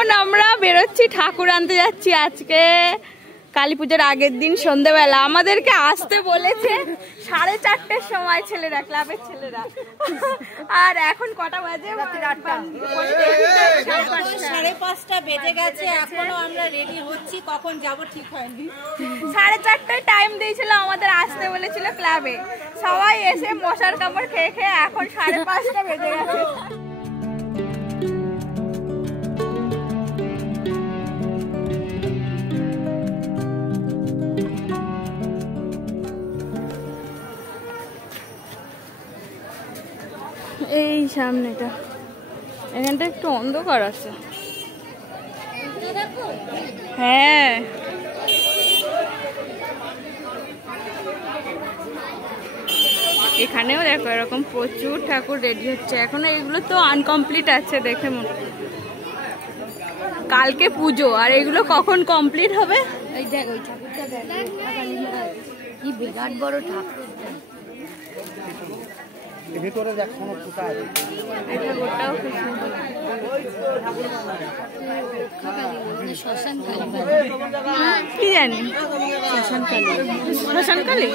এখন আমরা বেরোচ্ছি, ঠাকুর আনতে যাচ্ছি আজকে কালী পুজোর আগের দিন সন্ধ্যেবেলা। আমাদেরকে আসতে বলেছে 4:30টার সময় ছেলেরা, ক্লাবের ছেলেরা। আর এখন কটা বাজে? 5:30 বেজে গেছে, এখনো আমরা রেডি হচ্ছি, কখন যাব ঠিক হয়নি। 4:30টায় টাইম দিয়েছিল আমাদের, আসতে বলেছিল ক্লাবে। সবাই এসে মশার কামড় খেয়ে খেয়ে এখন 5:30 বেজে গেছে। এই সামনেটা, এখানটা একটু অন্ধকার আছে। হ্যাঁ, এখানেও দেখো এরকম প্রচুর ঠাকুর রেডি হচ্ছে। এখনো এগুলো তো আনকমপ্লিট আছে দেখে মনে। কালকে পুজো, আর এগুলো কখন কমপ্লিট হবে? এই দেখ, ওই ঠাকুরটা দেখ, কি বিরাট বড় ঠাকুর। ভিতরে দেখ কোনো ফুটা আছে। এটা গোটাও খুব সুন্দর। কি জানি, শ্মশানকালী। শ্মশানকালী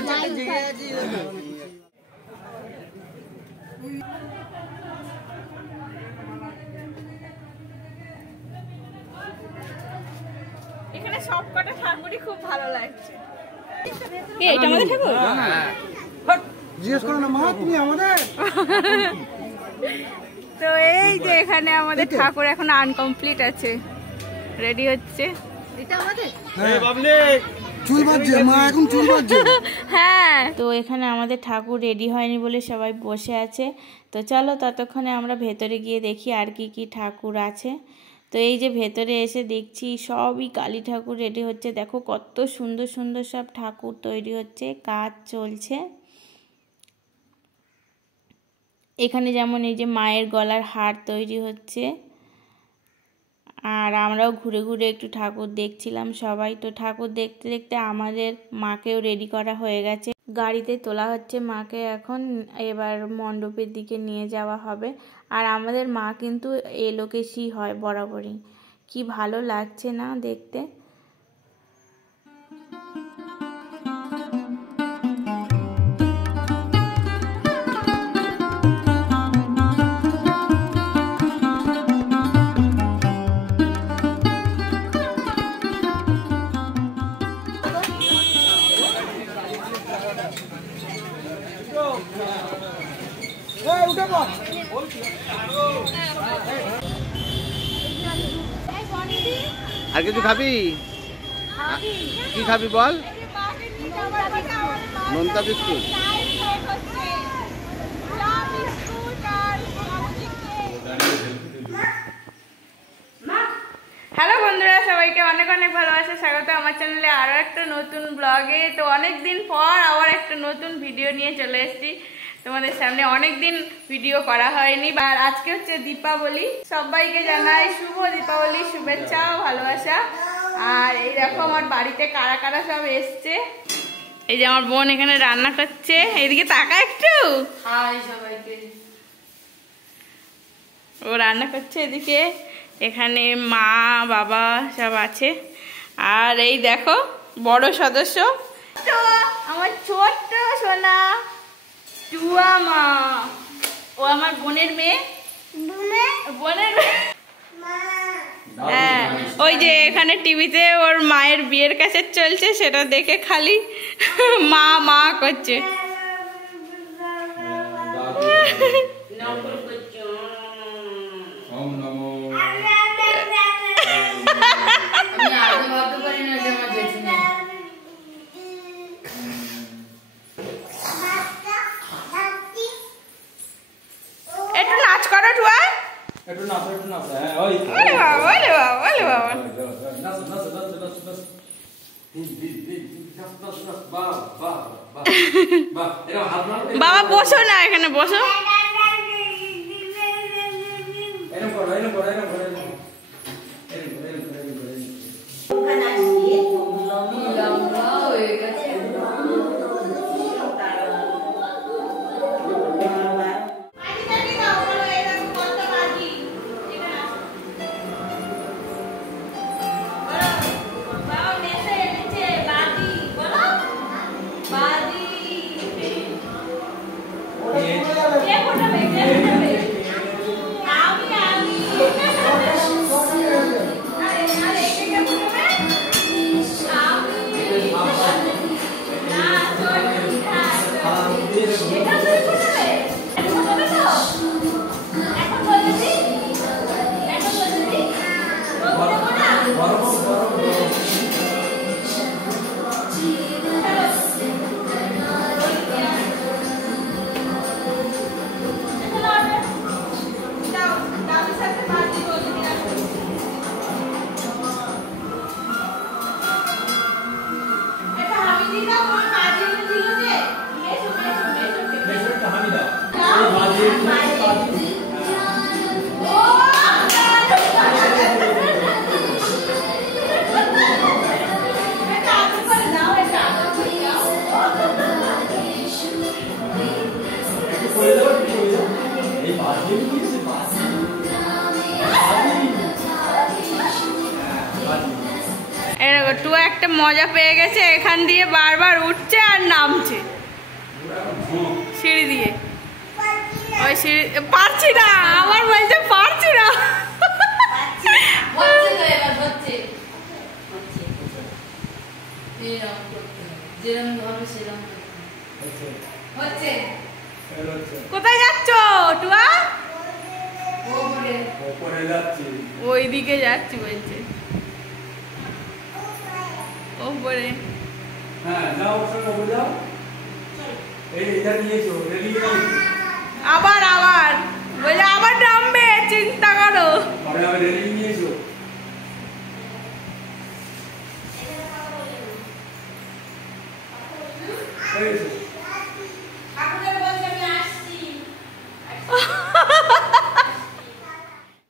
এখানে সব কটা ঠাকুরই খুব ভালো লাগছে। এটা আমাদের ঠাকুর? জিজ্ঞেস করো না মা, তুমি আমাদের। তো এই যে এখানে আমাদের ঠাকুর এখন আনকমপ্লিট আছে, রেডি হচ্ছে। এটা আমাদের? চুল বাজছে মা, এখন চুল বাজছে। হ্যাঁ, তো এখানে আমাদের ঠাকুর রেডি হয়নি বলে সবাই বসে আছে। তো চলো ততক্ষণে আমরা ভেতরে গিয়ে দেখি আর কি কি ঠাকুর আছে। তো এই যে ভেতরে এসে দেখছি সবই কালী ঠাকুর রেডি হচ্ছে। দেখো কত সুন্দর সুন্দর সব ঠাকুর তৈরি হচ্ছে, কাজ চলছে। এখানে যেমন এই যে মায়ের গলার হার তৈরি হচ্ছে, আর আমরাও ঘুরে ঘুরে একটু ঠাকুর দেখছিলাম সবাই। তো ঠাকুর দেখতে দেখতে আমাদের মাকেও রেডি করা হয়ে গেছে, গাড়িতে তোলা হচ্ছে মাকে। এখন এবার মণ্ডপের দিকে নিয়ে যাওয়া হবে। আর আমাদের মা কিন্তু এলোকেশই হয় বরাবরই। কি ভালো লাগছে না দেখতে। আর কিছু খাবি? কি খাবি বল? নোনতা বিস্কুট। হ্যালো বন্ধুরা, সবাইকে অনেক অনেক ভালোবাসা, স্বাগত আমার চ্যানেলে আরো একটা নতুন ব্লগে। তো অনেকদিন পর আবার একটা নতুন ভিডিও নিয়ে চলে এসেছি তোমাদের সামনে। অনেকদিন ভিডিও করা হয়নি। আর আজকে হচ্ছে দীপাবলি, সবাইকে জানাই শুভ দীপাবলি শুভেচ্ছা ও ভালোবাসা। আর এই দেখো আমার বাড়িতে কারা কারা সব এসছে। এই যে আমার বোন এখানে রান্না করছে, এদিকে তাকা একটু। হাই সবাইকে। ও রান্না করছে এদিকে, এখানে মা বাবা সব আছে। আর এই দেখো বড় সদস্য তো আমার ছোট্ট সোনা টুয়া মা, ও আমার বোনের মেয়ে। বোনের হ্যাঁ, ওই যে এখানে টিভিতে ওর মায়ের বিয়ের কাছে চলছে, সেটা দেখে খালি মা মা করছে। একটু নাচ করো টুয়া, একটু নাচ, একটু নাচ। ওলে বাবা, ওলে বাবা, ওলে বাবা। বাবা বসো না, এখানে বসো। একটা মজা পেয়ে গেছে, এখান দিয়ে বারবার উঠছে আর নামছে সিঁড়ি দিয়ে। ওই সিঁড়ি পারছি না, আমার বলছে পারছি না। কোথায় যাচ্ছ টুয়া? ওইদিকে যাচ্ছি বলছে, ওপরে। আবার আবার বলে আবার নামবে, চিন্তা করো।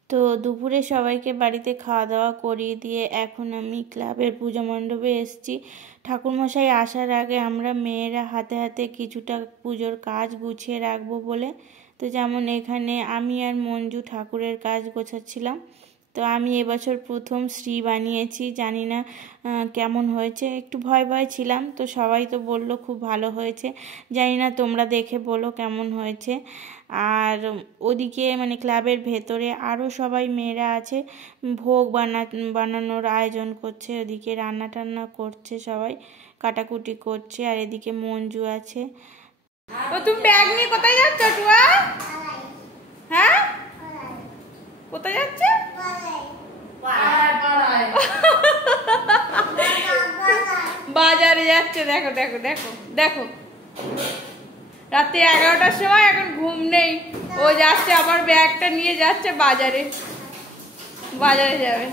তো দুপুরে সবাইকে বাড়িতে খাওয়া দাওয়া করিয়ে দিয়ে এখন আমি ক্লাবের পুজো মণ্ডপে এসেছি। ঠাকুরমশাই আসার আগে আমরা মেয়েরা হাতে হাতে কিছুটা পুজোর কাজ গুছিয়ে রাখবো বলে। তো যেমন এখানে আমি আর মঞ্জু ঠাকুরের কাজ গোছাচ্ছিলাম। তো আমি এবছর প্রথম শ্রী বানিয়েছি, জানি না কেমন হয়েছে, একটু ভয় ভয় ছিলাম। তো সবাই তো বললো খুব ভালো হয়েছে, জানি না তোমরা দেখে বলো কেমন হয়েছে। আর ওদিকে মানে ক্লাবের ভেতরে আরও সবাই মেয়েরা আছে, ভোগ বানানোর আয়োজন করছে, ওদিকে রান্না টান্না করছে, সবাই কাটাকুটি করছে। আর এদিকে মঞ্জু আছে। ও তুমি ব্যাগ নিয়ে কোথায় যাচ্ছ টুয়া? হ্যাঁ কোথায় যাচ্ছে? বাজারে যাচ্ছে। দেখো দেখো দেখো দেখো, রাতে 11টার সময়, এখন ঘুম নেই। ও যাচ্ছে আবার ব্যাগটা নিয়ে যাচ্ছে বাজারে, বাজারে যাবে।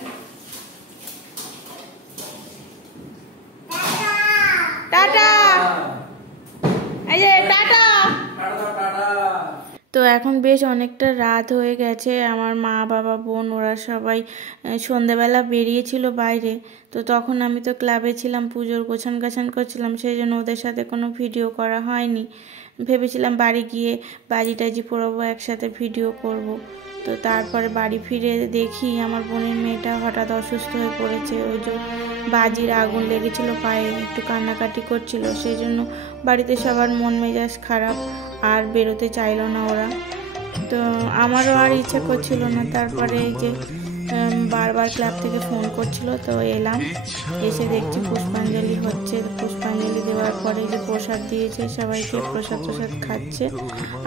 টাটা, এই যে টাটা। তো এখন বেশ অনেকটা রাত হয়ে গেছে। আমার মা বাবা বোন ওরা সবাই সন্ধেবেলা বেরিয়েছিল বাইরে। তো তখন আমি তো ক্লাবে ছিলাম, পুজোর গোছান গাছান করছিলাম, সেই জন্য ওদের সাথে কোনো ভিডিও করা হয়নি। ভেবেছিলাম বাড়ি গিয়ে বাজি টাজি পোড়াবো, একসাথে ভিডিও করব। তো তারপরে বাড়ি ফিরে দেখি আমার বোনের মেয়েটা হঠাৎ অসুস্থ হয়ে পড়েছে। ওই যে বাজির আগুন লেগেছিল পায়ে, একটু কান্নাকাটি করছিল, সেই জন্য বাড়িতে সবার মন মেজাজ খারাপ, আর বেরোতে চাইলো না ওরা। তো আমারও আর ইচ্ছা করছিল না। তারপরে এই যে বারবার ক্লাব থেকে ফোন করছিল, তো এলাম, এসে দেখছি পুষ্পাঞ্জলি হচ্ছে। পুষ্পাঞ্জলি দেওয়ার পরে যে প্রসাদ দিয়েছে, সবাইকে প্রসাদ খাচ্ছে,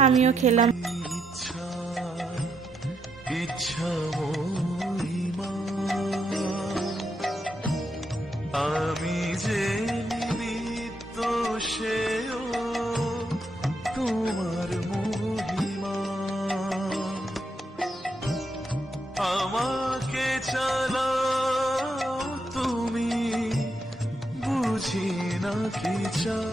আমিও খেলাম। আমি যে নিমিত্ত সেও তোমার মহিমা, আমাকে চালাও তুমি, বুঝি না কি চাও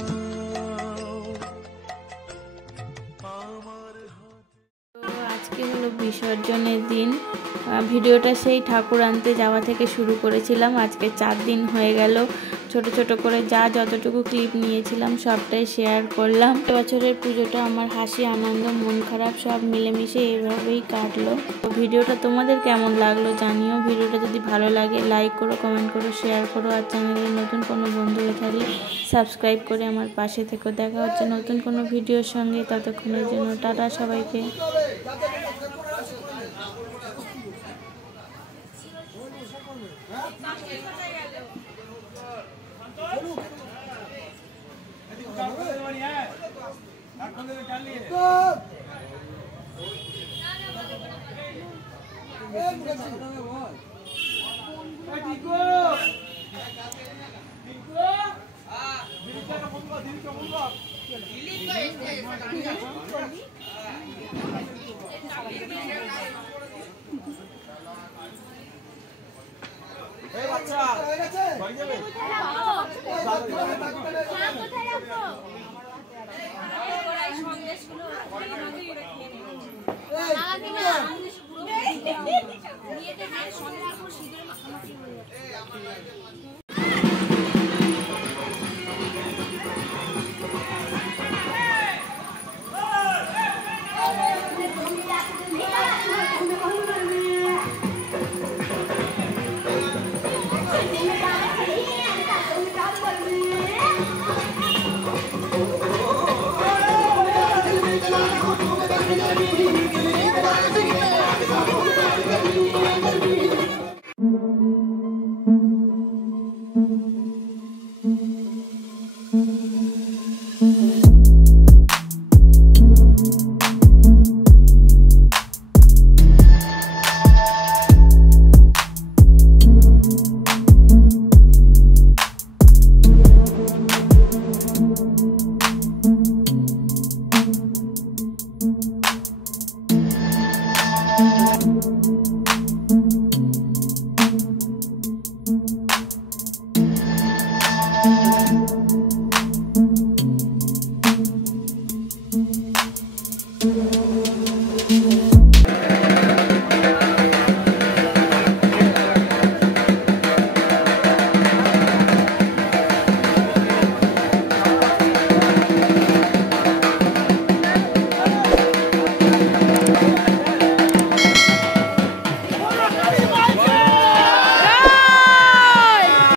আমার হাতে। তো আজকে হলো বিসর্জনের দিন। ভিডিওটা সেই ঠাকুর আনতে যাওয়া থেকে শুরু করেছিলাম। আজকে 4 দিন হয়ে গেল। ছোট ছোট করে যতটুকু ক্লিপ নিয়েছিলাম সবটাই শেয়ার করলাম। বছরের পুজোটা আমার হাসি আনন্দ মন খারাপ সব মিলেমিশে এভাবেই কাটলো। তো ভিডিওটা তোমাদের কেমন লাগলো জানিও। ভিডিওটা যদি ভালো লাগে লাইক করো, কমেন্ট করো, শেয়ার করো। আর চ্যানেলে নতুন কোনো বন্ধু হয়ে থাকলে সাবস্ক্রাইব করে আমার পাশে থেকো। দেখা হচ্ছে নতুন কোনো ভিডিওর সঙ্গে, ততক্ষণের জন্য টাটা সবাইকে।